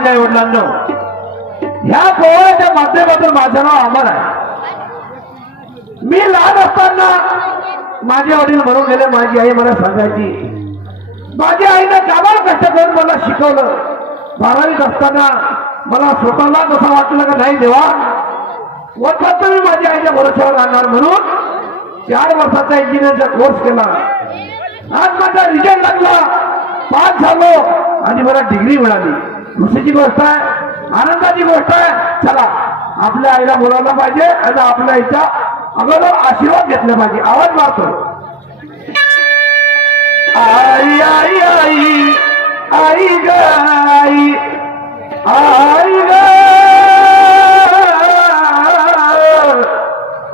माझ्या आई वडिलांना, ह्या पोहाच्या माध्यमातून माझं नाव अमर आहे. मी लहान असताना माझे वडील मरून गेले. माझी आई मला सांगायची, माझ्या आईनं कामाला कष्ट करून मला शिकवलं. 12वीत असताना मला स्वतःला कसं वाटलं का नाही देवा, वरपर्यंत मी माझ्या आईच्या भरोश्यावर राहणार म्हणून 4 वर्षाचा इंजिनिअरचा कोर्स केला. आज माझा रिझल्ट लागला, पास झालो आणि मला डिग्री मिळाली. खुशीची गोष्ट आहे, आनंदाची गोष्ट आहे. चला आपल्या आईला बोलावलं पाहिजे आणि आपल्या आईचा अगोदर आशीर्वाद घेतला पाहिजे. आवाज मारतो, आई आई आई आई ग आई आई ग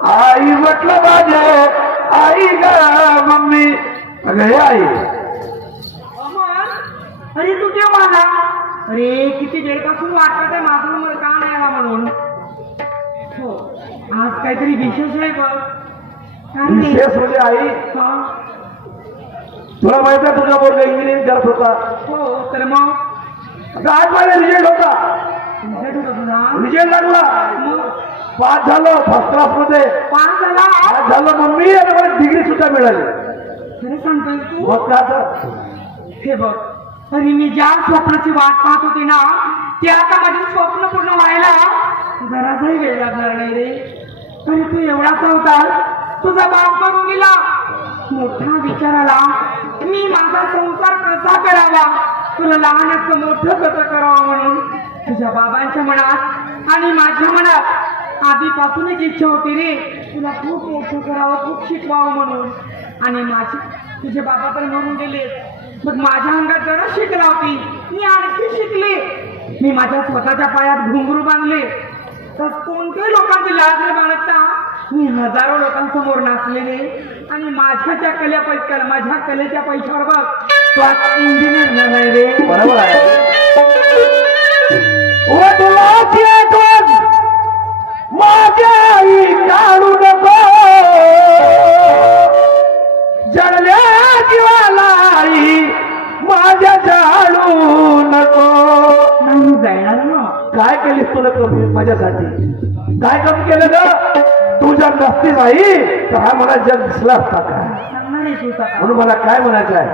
आई म्हटलं माझे आई ग मम्मी. अगं आई, अरे तू केव्हा आला? अरे किती वेळपासून वाटत आहे माझं नंबर का नाही आला म्हणून. हो आज काहीतरी विशेष आहे बघ. विशेष म्हणजे आई, तुला माहित आहे तुझा मुलगा इंजिनिअरिंग करत होता. हो तर मग आता आज माझा रिझल्ट होता. रिझल्ट लागला, पास झालो फर्स्ट क्लास मध्ये. पास झाला? पास झालं मम्मी आणि मला डिग्री सुद्धा मिळाली. खरं सांगतोय तू? मग का तर हे बघ, अरे मी ज्या स्वप्नाची वाट पाहत होते ना, ते आता माझे स्वप्न पूर्ण व्हायला जरासाही वेळ लागणार नाही रे. अरे तू एवढा सावकार, तुझा बाप मरून गेला. मोठा विचार आला, मी माझा संसार कसा करावा, तुला लहानाचं मोठं कसं करावं म्हणून. तुझ्या बाबांच्या मनात आणि माझ्या मनात आधीपासून एक इच्छा होती रे, तुला खूप मोठं करावं, खूप शिकवावं म्हणून. आणि माझे तुझे बाबा तर मरून गेले, मग माझ्या अंगात जरा शिकला होती, मी आणखी शिकले. मी माझ्या स्वतःच्या पायात घुंगरू बांधले, तर कोणत्याही लोकांची लाज न बाळगता मी हजारो लोकांसमोर नाचलेले. आणि माझ्या कलेच्या पैशावर बघ तू आज इंजिनियर झालाय रे. बरोबर आहे. ओ तुलाची आठवण माझ्या आई काढू नको, जळल्या जीवाला आई माझ्या जाळू नको. नाही जाणार ना. काय केलीस तुला कमी माझ्यासाठी? काय कमी केलं ग? तू जर नसतीस आई तर हा मला जग दिसला असता का? सांगणार आहे तू आता. म्हणून मला काय म्हणायचं आहे,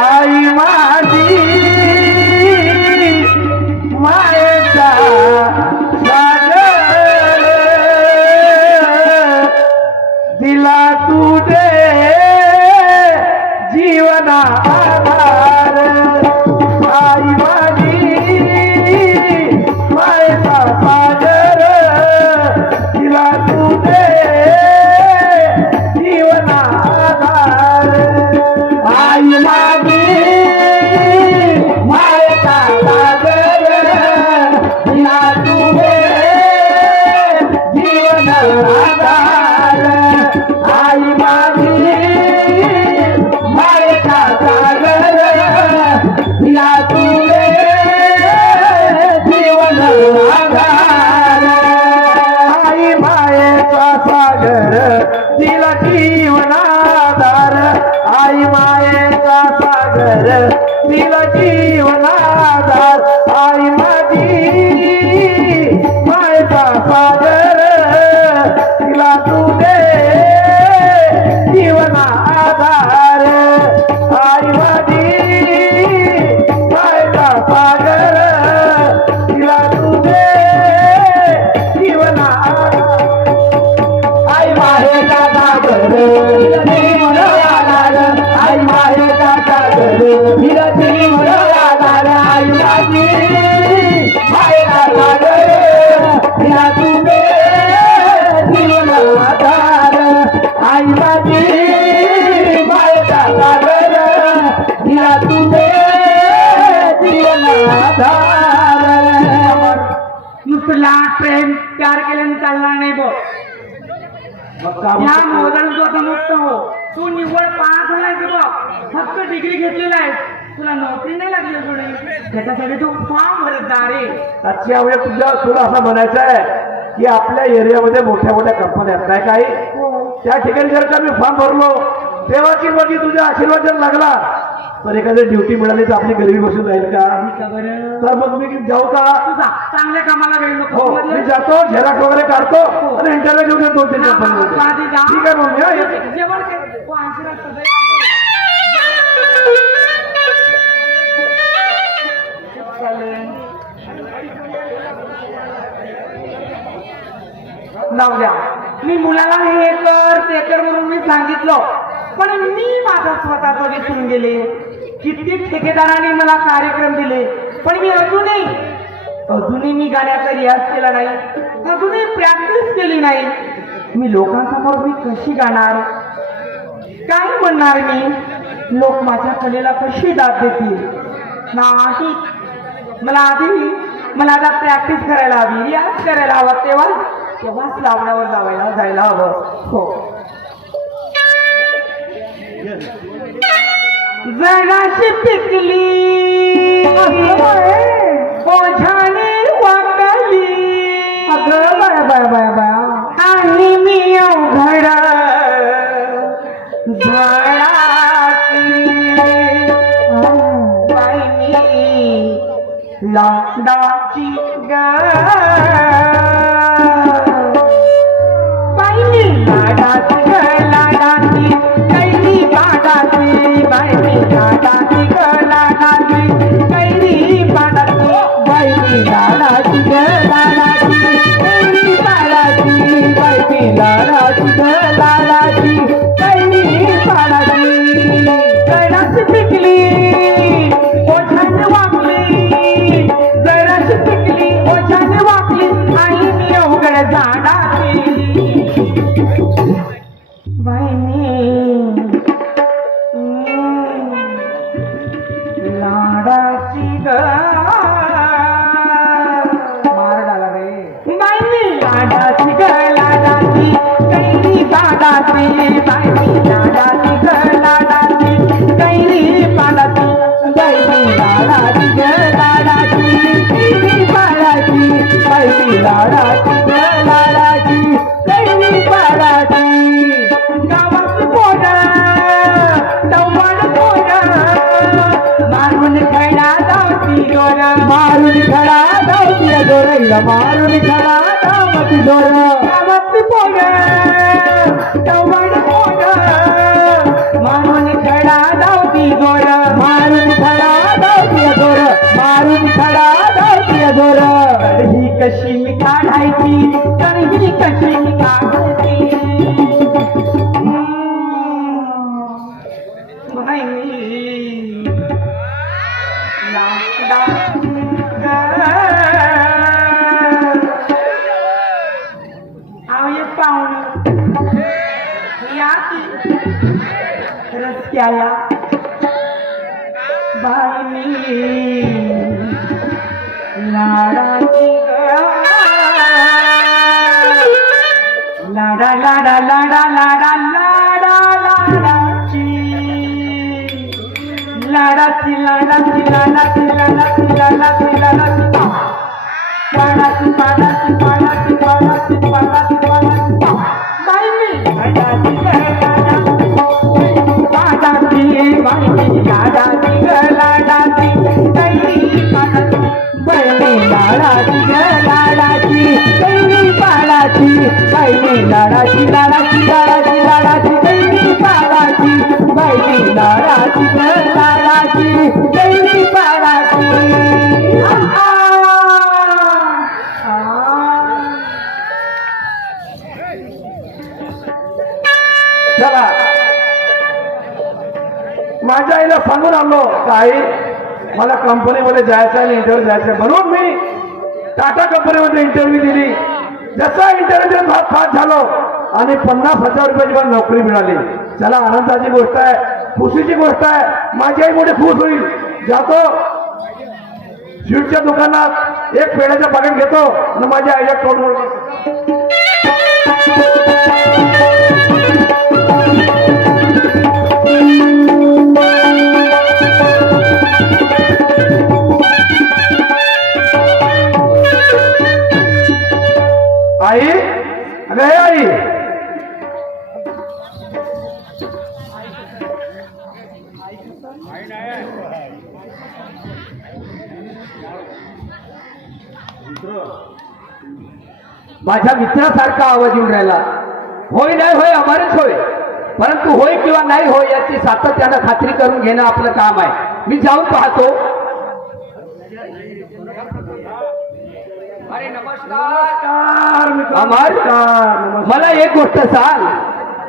आई माझी मायेचा सागर दिला तू दे जीवना आधार. आई माझी मायेचा सागर दिला तू दे जीवना आधार. आई माझी मायेचा सागर दिला तू दे जीवन आधार. आई माझी मायेचा सागर दिला तू दे जीवन आधार. आई मायेचा सागर दिला जीवनाधार. आई मायेचा सागर दिला जीवनाधार. आई माझी मायेचा सागर दिला तू दे जीवना आधार. आई माझी मायेचा सागर दिला तू दे जीवना आधार. आई मायेचा सागर आई मायेचा सागर दिला जीवन आधार. आई माझी मायेचा सागर दिला तू दे जीवन आधार. आई माझी मायेचा सागर दिला तू दे जीवन आधार. नुसतं लाट प्रेम प्यार केल्याने चालणार नाही बघ. या मोदन तू आता मुक्त हो. तू निव्वळ पास झालाय की बघ, फक्त डिग्री घेतलेला आहे, तुला नोकरी नाही लागली थोडी, त्याच्यासाठी तू फॉर्म भरत जा रे. आजच्या वेळेस तुला असं म्हणायचं आहे की आपल्या एरियामध्ये मोठ्या मोठ्या कंपन्या आहेत, नाही काही त्या ठिकाणी जर का मी फॉर्म भरलो, तेव्हाची माझी तुझ्या आशीर्वाद जर लागला तर एखादी ड्युटी मिळाली तर आपली गरिबी बसून जाईल का? का बरं? तर मग मी जाऊ का? तुझा चांगल्या कामाला गेली हो नको मी जातो, झेरॉक्स वगैरे काढतो आणि इंटरव्ह्यू घेऊन येतो 2-3 कंपनीमध्ये. आधी जा. ठीक आहे मग मी, हा, येतो. जेवण कर. तू आणशील असं दे. जाऊ द्या. मी मुलाला हे कर ते कर म्हणून मी सांगितलं, पण मी माझा स्वतःचा विसरून गेले. कित्येक ठेकेदारांनी मला कार्यक्रम दिले, पण मी अजूनही मी गाण्याचा रियाज केला नाही, अजूनही प्रॅक्टिस केली नाही. मी लोकांसमोर मी कशी गाणार, काय म्हणणार मी? लोक माझ्या कलेला कशी दाद देतील? नाही, मला आता प्रॅक्टिस करायला हवी, रियाज करायला हवा, तेव्हाच लावण्यावर जायला हवं. हो, जराशी पिकली ओझाने वाकली, आणि मी अवघड लाडाची लाडाची कैरी पाडाची, बाई लाडाची लाडाची कैरी पाडाची, बाई लाडाची कैरी पाडाची, बाई लाडाची कैरी पाडाची. जराशी पिकली ओझाने वाकली, जराशी पिकली ओझाने वाकली, आणि मी अवघड झाडाची. लाडाची मार झाला रे. लाडाची लाडाची कैरी पाडाची, बाई लाडाची कैरी पाडाची, बाई लाडाची कैरी पाडाची, बाई लाडाची कैरी पाडाची. गावात पोरं टव्वाड पोरं मारून खडा धावती दोर, मारून खडा धावती दोर, मारून खडा धावती दोर. गावात पोरं टव्वाड पोरं मारून खडा धावती दोर, मारून खडा धावती दोर, मारून खडा धावती दोर. ही कशी मी काढायची, तर ही कशी मी काढायची. रस्त्याला बाई लाडाची लाडा लाडा लाडा लाडा लाडा लाडाची लाडाची लाडाची लाडाची लाडाची लाडाची लाडाची पाडाची पाडाची पाडाची पाडाची पाडाची पाडाची बाई मी लाडाची लाडाची लाडाची लाडाची कैरी पाडाची, बाई लाडाची लाडाची कैरी पाडाची, बाई लाडाची लाडाची लाडाची लाडाची कैरी पाडाची, बाई लाडाची लाडाची कैरी पाडाची. चला, माझ्या आईला सांगून आलो आई मला कंपनीमध्ये जायचं आणि इंटरव्ह्यू द्यायचं, म्हणून मी टाटा कंपनीमध्ये इंटरव्ह्यू दिली. जसा इंटरव्ह्यू पास झालो आणि 50,000 रुपयाची मला नोकरी मिळाली. चला, आनंदाची गोष्ट आहे, खुशीची गोष्ट आहे. माझी आई मोठी खुश होईल. जातो स्वीटच्या दुकानात एक पेढ्याचं पाकिट घेतो आणि माझ्या आईला तोंड आई, अगं हे आई, माझ्या मित्रासारखा आवाज येऊन राहिला. होय नाही होय अमरच होय, परंतु होय किंवा नाही होय याची सातत्यानं खात्री करून घेणं आपलं काम आहे. मी जाऊन पाहतो. अरे नमस्कार अमर, मला एक गोष्ट सांग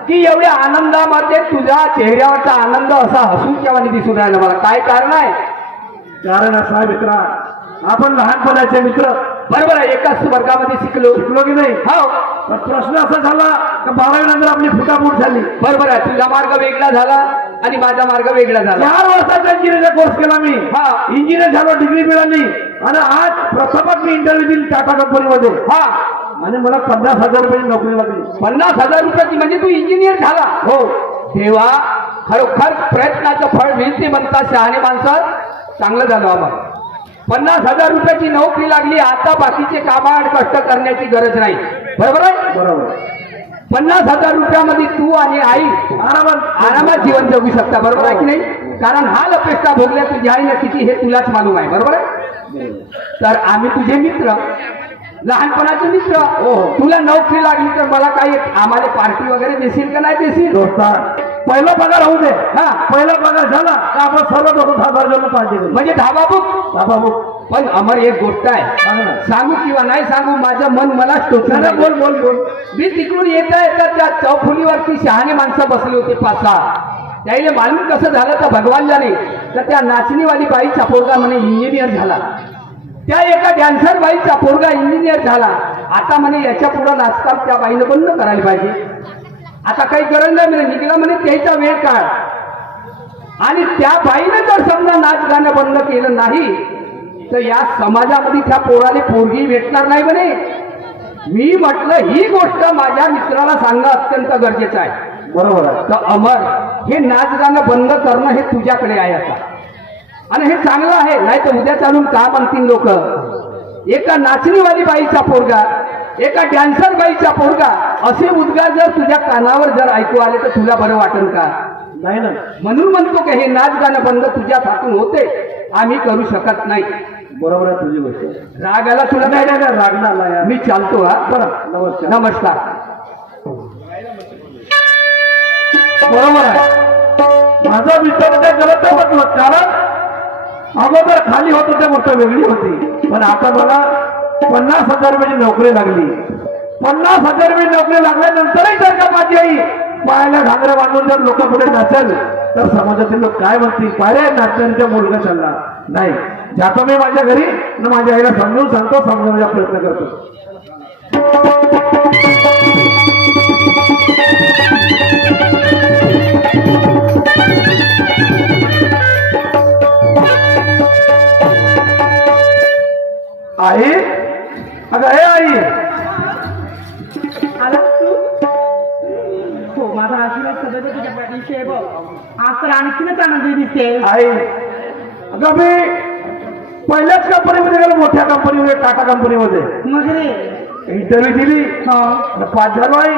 की एवढ्या आनंदामध्ये तुझ्या चेहऱ्यावरचा आनंद असा हसून केव्हा दिसून राहिला मला, काय कारण आहे? कारण असा आहे मित्रा, आपण लहानपणाचे मित्र बरोबर आहे, एकाच वर्गामध्ये शिकलो की नाही. हो, पण प्रश्न असा झाला की 12वी नंतर आपली फुटाफूट झाली. बरोबर आहे. तुझा मार्ग वेगळा झाला आणि माझा मार्ग वेगळा झाला. 4 वर्षाचा इंजिनिअरचा कोर्स केला मी. हा. इंजिनियर झालो, डिग्री मिळाली आणि आज प्रथमच मी इंटरव्ह्यू दिली टाटा कंपनीमध्ये. हा, आणि मला 50,000 रुपयाची नोकरी लागली. 50,000 रुपयाची म्हणजे तू इंजिनियर झाला? हो. तेव्हा खरोखर प्रयत्नाचं फळ मिळते म्हणतात शहाणे माणसं. चांगलं झालं आम्हाला. 50,000 रुपयाची नोकरी लागली. आता बाकीचे कामाड कष्ट करण्याची गरज नाही. बरोबर आहे? बरोबर. 50,000 रुपयामध्ये तू आणि आई आरामात जीवन जगू शकता. बरोबर आहे की नाही? कारण हाल अपेक्षा भोगल्या तुझ्या आईने किती हे तुलाच मालूम आहे. बरोबर आहे? तर आम्ही तुझे मित्र, लहानपणाचे मित्र. तुला नोकरी लागली तर मला काही आम्हाला पार्टी वगैरे देशील का नाही देशील? दोस्ता, पहिला पगार होऊ दे. हा, पहिला पगार झाला का आपण सर्व दोघं 10,000 पार्टी करू. म्हणजे धाबा बुक. बाबा भाऊ पण अमर एक गोष्ट आहे, सांग ना. सांगू किंवा नाही सांगू माझं मन मला टोचून बोल राहिलं. बोल बोल. मी तिकडून येता येता त्या चौफुलीवरती शहाणे माणसं बसली होती 5-6. त्याला मालूम कसं झालं तर भगवान जाणे, तर त्या नाचणीवाली बाईचा पोरगा म्हणे इंजिनियर झाला, त्या एका डॅन्सर बाईचा पोरगा इंजिनियर झाला. आता म्हणे याच्या पुढं नाचतात त्या बाईनं बंद करायला पाहिजे. आता काही गरज नाही म्हणे, निघला म्हणे त्याचा वेळ काळ. आणि त्या बाईनं जर समजा नाच गाणं बंद केलं नाही तर या समाजामध्ये त्या पोराला पोरगी भेटणार नाही म्हणे. मी म्हटलं ही गोष्ट माझ्या मित्राला सांगणं अत्यंत गरजेचं आहे. बरोबर आहे. तर अमर, हे नाच गाणं बंद करणं हे तुझ्याकडे आहे आता, आणि हे चांगलं आहे. नाही तर उद्या चालून का म्हणतील लोक, एका नाचणीवाली बाईचा पोरगा, एका डॅन्सर बाईचा पोरगा, असे उद्गार जर तुझ्या कानावर जर ऐकू आले तर तुला बरं वाटेल का? नाही ना. म्हणून म्हणतो की हे नाच गाणं बंद तुझ्या हातून होते, आम्ही करू शकत नाही. बरोबर आहे तुझी गोष्ट. राग आला तुला? नाही नाही नाही, राग नाही आला. मी चालतो. हा, बरं, नमस्कार. नमस्कार. बरोबर आहे. माझा विचार काय करत नाही म्हटलं, कारण अगोदर खाली होत ते गोष्ट वेगळी होती. पण आता मला 50,000 रुपयाची नोकरी लागली. 50,000 रुपये नोकरी लागल्यानंतरही जर का माझी आई पायाला घागरा बांधून जर लोक पुढे नाचल तर समाजातील लोक काय म्हणतील, पायऱ्या नाचण्याचा मुलगा चालला नाही. जातो मी माझ्या घरी आणि माझ्या आईला समजून सांगतो, समजवण्याचा प्रयत्न करतो. आई, अगं हे आई, आलास तू? हो, माझा आशीर्वाद सदैव तुझ्या पाठीशी आहे बघ. आज तर आणखीनच आनंदी दिसते. आई, अगं मी पहिल्याच कंपनीमध्ये गेलो, मोठ्या कंपनीमध्ये, टाटा कंपनीमध्ये मग रे इंटरव्ह्यू दिली. हा, पास झालो आई.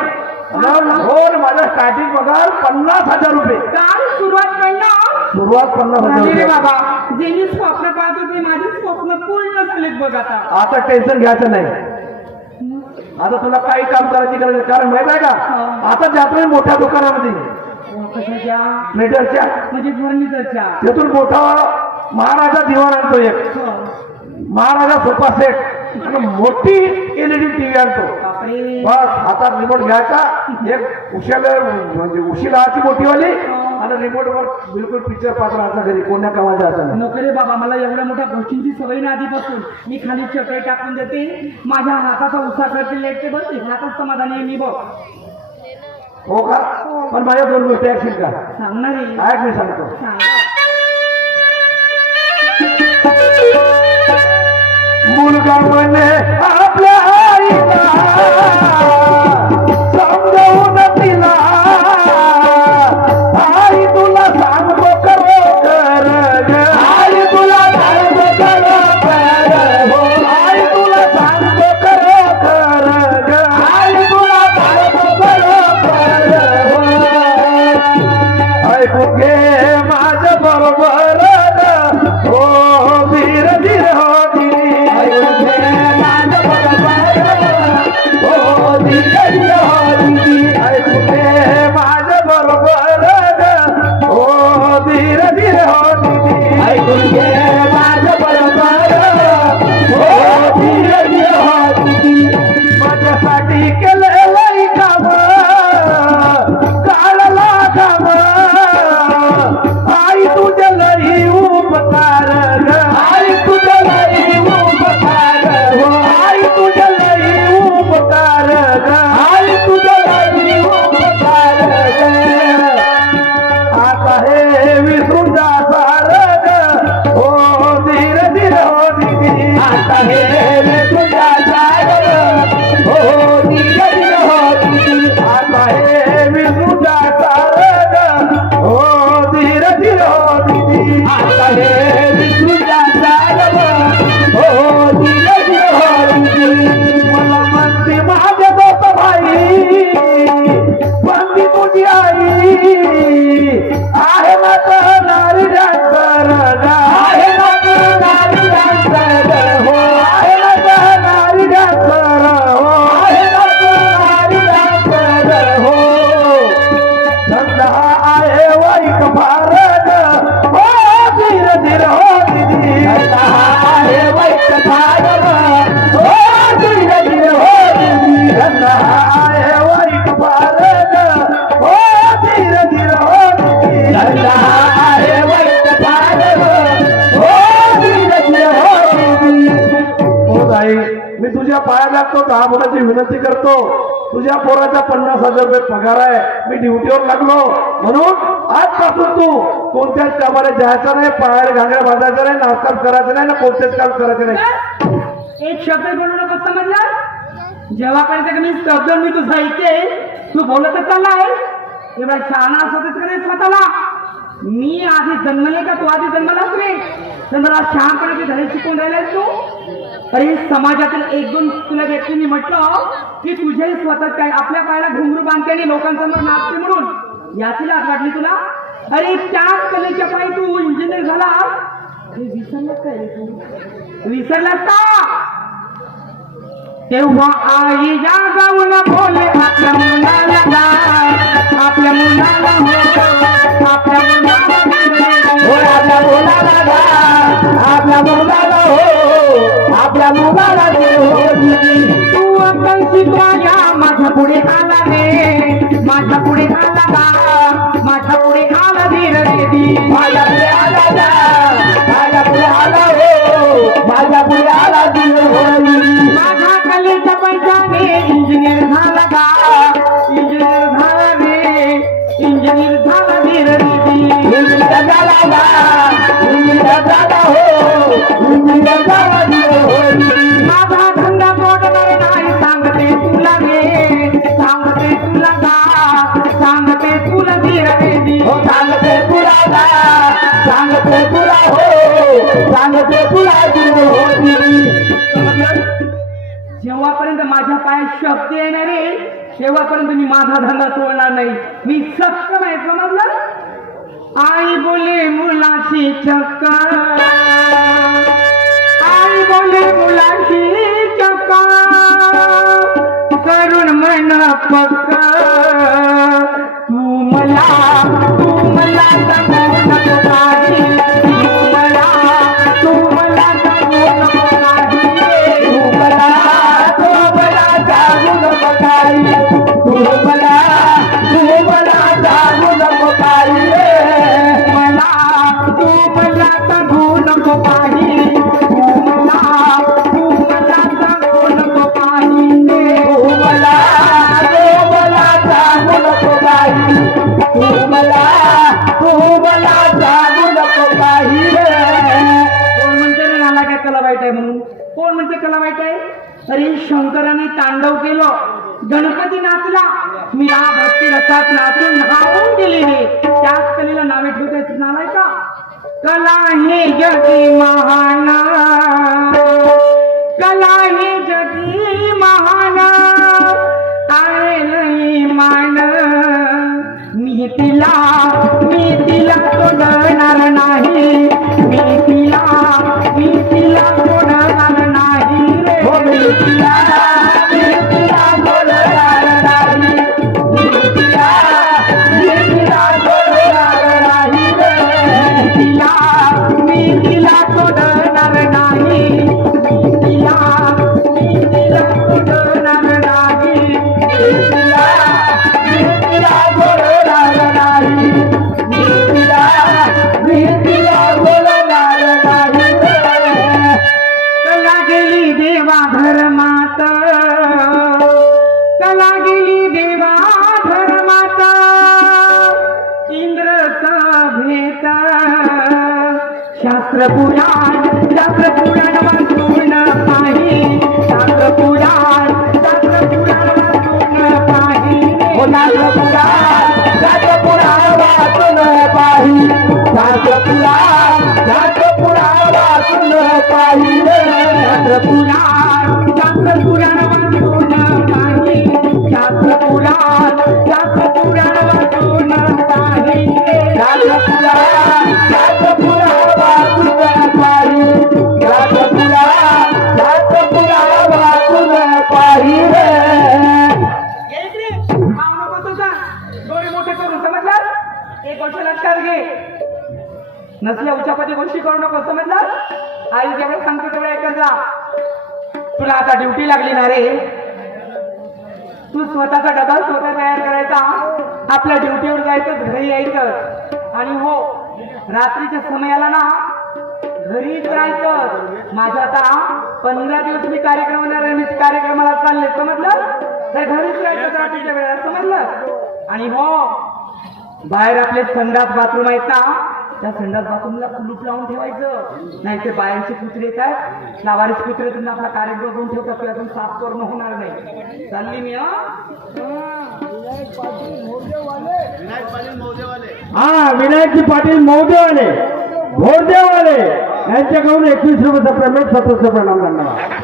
हो, माझा स्टार्टिंग पगार 50,000 रुपये. काय सुरुवात ना? सुरुवात 50,000 रे रुपये. बाबा, जे मी स्वप्न पाहत होते माझी स्वप्न पूर्ण झालीत बघ आता. आता टेन्शन घ्यायचं नाही. आता तुला काही काम करायची गरज नाही. कारण माहित आहे का, आता जातो मी मोठ्या दुकानामध्ये, कशाच्या? मेटलच्या, म्हणजे फर्निचरच्या. त्यातून मोठा महाराजा दिवाण आणतो, एक महाराजा सोफा सेट आणि मोठी LED टीव्ही आणतो. बापरे. बस आता रिमोट घ्यायचा, एक म्हणजे उशिलाची मोठीवाली, आणि रिमोट वर बिलकुल पिक्चर पाहत राहायचा घरी, कोण्या कामाचा आता नाही. नको रे बाबा, मला एवढ्या मोठ्या गोष्टींची सवय ना आधीपासून. मी खाली चटई टाकून देते, माझ्या हाताचा उसा करते, लेटते, बसते, हातात समाधानी आहे मी बघ. हो का? पण माझ्या 2 गोष्टी ऐकशील का? सांगणार रे. ऐक, मी सांगतो. सांग. मुलगा म्हणे आपल्या आईला समजावून तिला, आई तुला सांगतो खरोखर ग, आई तुला सांगतो खरोखर, हो आई तुला सांगतो खरोखर ग, आई तुला सांगतो खरोखर, हो ऐकू घे माझ्या बरोबर हो धीर धीर हो धीर, ऐकू घे माझ्या बरोबर हो तुझ्या सारग हो धीर धीर हो दीदी आता हे तुझ्या सारग हो धीर धीर हो दीदी मला म्हणते माझे दोस्त भाई बंदी तुझी आई आहे ना तर नारी डाक्टर आहे ना तर नारी डाक्टर हो आहे ना तर नारी डाक्टर हो आहे ना तर नारी डाक्टर हो धंदा आहे वाईट फारग हो धीर धीर हो दीदी धंदा आहे वाईट फारग हो धीर धीर हो दीदी धंदा आहे वाईट फारग हो धीर धीर हो दीदी धंदा आहे वाईट फारग हो धीर धीर हो दीदी हो ताई मी तुझ्या पाया लागतो 10 बोलाची विनंती करतो तुझ्या पोराचा 50,000 रुपये पगार आहे मी ड्युटीवर लागलो म्हणून आजपासून तू कोणत्याच कामाला जायचं नाही पायाला घागऱ्या बांधायचं नाही नाचकाम करायचं नाही ना कोणतेच काम करायचं नाही एक शब्द बोलू नको समजला जेव्हा पर्यंत मी शब्द मी तुझा ऐके तू बोलतच चाललाय एवढा शहाणा असतच का नाही स्वतःला मी आधी जन्मले का तू आधी जन्मलाच रे तर मला शहाणपणाचे धडे शिकून राहिलाय तू अरे समाजातील 1-2 तुला व्यक्तींनी म्हटलं की तुझे स्वतः काय आपल्या पायाला घुंगरू बांधते आणि लोकांसमोर नाचते म्हणून याची लाज वाटली तुला अरे त्याच कलेच्या पायी तू इंजिनियर झाला हे विसरलास काय रे तू विसरलास का तेव्हा आई या जाऊन बोले आपल्या मुलाला गा आपल्या मुलाला हो आपल्या मुलाला हो आपल्या मुलाला गा आपल्या मुलाला हो आपल्या मुलाला हो दीदी तू आपण शिकवाया माझ्या पुढे आला रे माझ्या पुढे आला गा माझ्या पुढे आला धीर दीदी माझ्या पुढे आला गा माझ्या पुढे आला हो माझ्या पुढे आला धीर हो दीदी माझ्या कलेच्या पैशाने इंजिनियर झाला गा इंजिनियर झाला रे इंजिनियर झाला धीर दीदी इंजिनियर झाला गा इंजिनियर झाला हो इंजिनियर झाला धीर हो दीदी माझा धंदा तोडणार नाही सांगते तुला रे सांगते तुला गा सांगते तुला धीर दीदी हो सांगते तुला गा सांगते तुला हो सांगते तुला धीर हो दीदी जेव्हापर्यंत माझ्या पायात शब्द येणार रे तेव्हापर्यंत मी माझा धंदा सोडणार नाही मी सक्षम आहे समजलं आई बोले मुलाशी चक्कर आई बोले मुलाशी चक्कर करून मन पक्क तू मला सांगू नको काही तू मला सांगू नको काही तू मला सांगू नको काही तू मला सांगू नको काही तू मला सांगू नको काही तू मला सांगू नको काही तू मला सांगू नको काही तू मला सांगू नको काही कोण म्हणते रे नाला काय कला वाईट आहे म्हणून कोण म्हणते कला वाईट आहे अरे शंकराने तांडव केलं गणपती नाचला मीरा भक्ती रथात नाचून धावून गेलेले त्याच कलेला नावे ठेवते नाव आहे का कला हे जगी महान कला हे जगी महान आहे लई मान मी तिला सोडणार नाही मी तिला सोडणार नाही रे हो मी तिला बोलणार नाही मी तिला बोलणार नाही रे मी तिला सोडणार नाही मी तिला सोडणार नाही तिला बोलणार नाही मी तिला बोलणार नाही रे कला गेली देवा धर्मात कला गेली देवा धर्मात इंद्रचा भेट एक गोष्ट लक्षात घे, नसल्या उचापती गोष्टी करू नको, समजलं? आई जेवढं सांगतो तेवढं ऐकत जा. तुला आता ड्युटी लागली ना रे, तू स्वतःचा डबा स्वतः तयार करायचा, आपल्या ड्युटीवर जायचं, घरी यायचं, आणि हो रात्रीच्या समयाला ना घरीच राहायचं. माझ्या आता 15 दिवस मी कार्यक्रमाला कार्यक्रमाला चालले, समजलं? तर घरीच राहायचं रात्रीच्या वेळेला, समजलं? आणि हो बाहेर आपले संडास बाथरूम आहेत ना, त्या संडास बाथरूमला कुलूप लावून ठेवायचं, नाही ते बाहेरचे कुत्रे येतात, लावारीस कुत्रे तुम्ही आपला कार्यक्रम करून ठेवतात, ते अजून साफ करणं होणार नाही. चालली मी. हा विनायकजी पाटील मौदेवाले भोरदेवाले यांच्याकडून 21 रुपयाचा पेमेंट 1700 प्रणाम करणार.